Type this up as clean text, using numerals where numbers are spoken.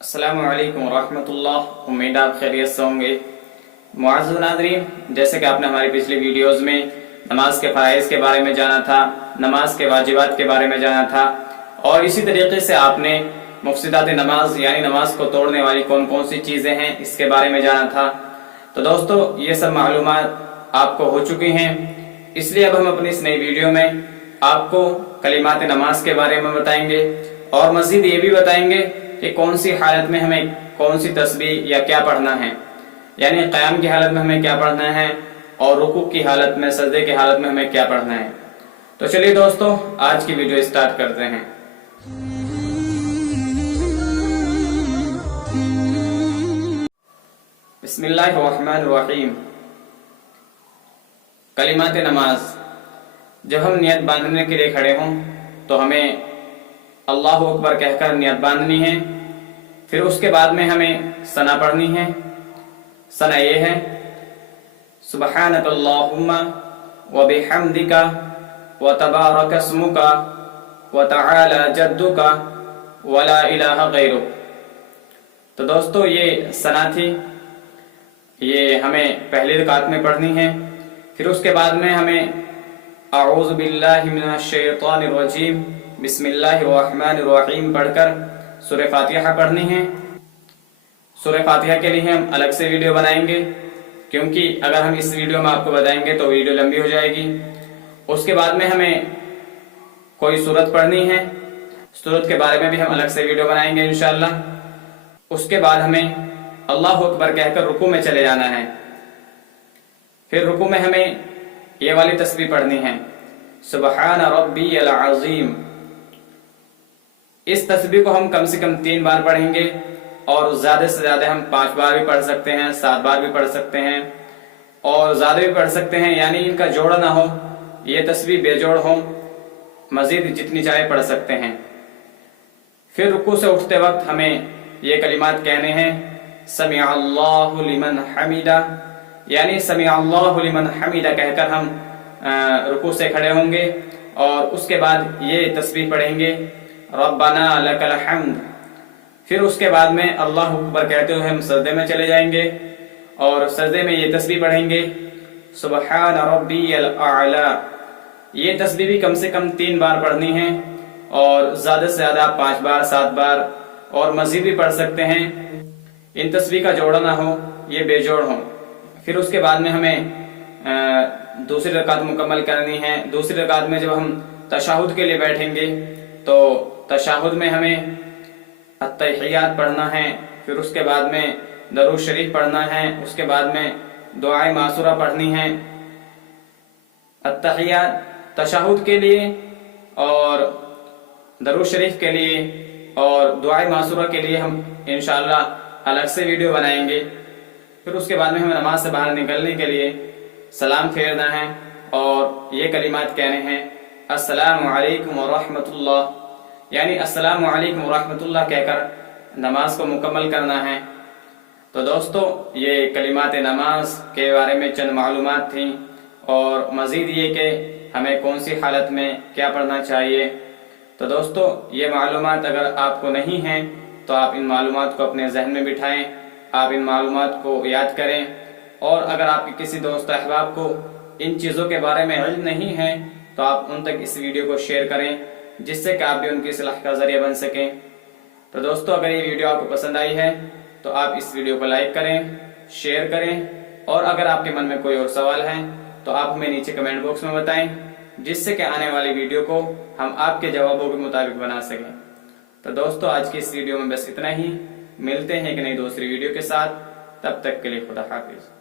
अस्सलामु अलैकुम वरहमतुल्लाह। उम्मीद आप खैरियत से होंगे। मुअज़्ज़ज़ नाज़रीन, जैसे कि आपने हमारी पिछली वीडियोस में नमाज के फ़राइज़ के बारे में जाना था, नमाज के वाजिबात के बारे में जाना था, और इसी तरीके से आपने मुफ़सिदात नमाज यानी नमाज को तोड़ने वाली कौन कौन सी चीज़ें हैं इसके बारे में जाना था। तो दोस्तों, ये सब मालूमात आपको हो चुकी हैं, इसलिए अब हम अपनी इस नई वीडियो में आपको कलिमात नमाज के बारे में बताएंगे और मज़ीद ये भी बताएंगे कि कौन सी हालत में हमें कौन सी तस्बीह या क्या पढ़ना है, यानी क़याम की हालत में हमें क्या पढ़ना है और रुकू की हालत में, सजदे की हालत में हमें क्या पढ़ना है। तो चलिए दोस्तों, आज की वीडियो स्टार्ट करते हैं। बिस्मिल्लाहिर्रहमानिर्रहीम। कलिमात नमाज। जब हम नियत बांधने के लिए खड़े हों तो हमें अल्लाहु अकबर कहकर नियत बांधनी है। फिर उसके बाद में हमें सना पढ़नी है। सना ये है सुब्हानकल्लाहुम्मा व बिहम्दिका व तबारक अस्मुका व तआला जद्दुका व ला इलाहा गैरुक। तो दोस्तों, ये सना थी, ये हमें पहली रकात में पढ़नी है। फिर उसके बाद में हमें अऊज़ु बिल्लाहि मिनश शैतानिर रजीम बिस्मिल्लाहिर्रहमानिर्रहीम पढ़कर सूरह फातिहा पढ़नी है। सूरह फातिहा के लिए हम अलग से वीडियो बनाएंगे, क्योंकि अगर हम इस वीडियो में आपको बताएंगे तो वीडियो लंबी हो जाएगी। उसके बाद में हमें कोई सूरत पढ़नी है, सूरत के बारे में भी हम अलग से वीडियो बनाएंगे इंशाअल्लाह। उसके बाद हमें अल्लाहु अकबर कहकर रुकू में चले जाना है। फिर रुकू में हमें ये वाली तस्बीह पढ़नी है सुब्हान रब्बियल अज़ीम। इस तस्बीह को हम कम से कम 3 बार पढ़ेंगे और ज्यादा से ज्यादा हम 5 बार भी पढ़ सकते हैं, 7 बार भी पढ़ सकते हैं और ज्यादा भी पढ़ सकते हैं, यानी इनका जोड़ ना हो, ये तस्बीह बेजोड़ हो, मजीद जितनी चाहे पढ़ सकते हैं। फिर रुकू से उठते वक्त हमें ये कलिमात कहने हैं समिअ अल्लाहु लिमन हमीदा, यानी समिअ अल्लाहु लिमन हमीदा कहकर हम रुकू से खड़े होंगे और उसके बाद ये तस्बीह पढ़ेंगे रब्बना लकल हम्द। फिर उसके बाद में अल्लाहु अकबर कहते हुए हम सजदे में चले जाएंगे और सजदे में ये तस्बीह पढ़ेंगे सुब्हान रब्बियल आला। ये तस्बीह भी कम से कम 3 बार पढ़नी है और ज्यादा से ज्यादा 5 बार, 7 बार और मजीद भी पढ़ सकते हैं। इन तस्बीह का जोड़ा ना हो, ये बेजोड़ हो। फिर उसके बाद में हमें दूसरी रकात मुकम्मल करनी है। दूसरी रकात में जब हम तशहुद के लिए बैठेंगे तो तशहुद में हमें अत्तहियात पढ़ना है। फिर उसके बाद में दरूद शरीफ पढ़ना है। उसके बाद में दुआए मासूरा पढ़नी है। अत्तहियात तशहुद के लिए और दरूद शरीफ के लिए और दुआए मासूरा के लिए हम इंशाअल्लाह अलग से वीडियो बनाएंगे। फिर उसके बाद में हमें नमाज से बाहर निकलने के लिए सलाम फेरना है और ये कलिमात कहने हैं अस्सलामु अलैकुम व रहमतुल्लाह, यानी अस्सलामु अलैकुम व रहमतुल्लाह कहकर नमाज को मुकम्मल करना है। तो दोस्तों, ये कलिमात नमाज के बारे में चंद मालूमात थी और मज़ीद ये कि हमें कौन सी हालत में क्या पढ़ना चाहिए। तो दोस्तों, ये मालूमात अगर आपको नहीं हैं तो आप इन मालूमात को अपने जहन में बिठाएं, आप इन मालूमात को याद करें। और अगर आपके किसी दोस्त अहबाब को इन चीज़ों के बारे में इल्म नहीं है तो आप उन तक इस वीडियो को शेयर करें, जिससे कि आप भी उनकी इस्लाह का जरिया बन सकें। तो दोस्तों, अगर ये वीडियो आपको पसंद आई है तो आप इस वीडियो को लाइक करें, शेयर करें और अगर आपके मन में कोई और सवाल है तो आप हमें नीचे कमेंट बॉक्स में बताएं, जिससे कि आने वाली वीडियो को हम आपके जवाबों के मुताबिक बना सकें। तो दोस्तों, आज की इस वीडियो में बस इतना ही। मिलते हैं एक नई दूसरी वीडियो के साथ, तब तक के लिए खुदा हाफिज।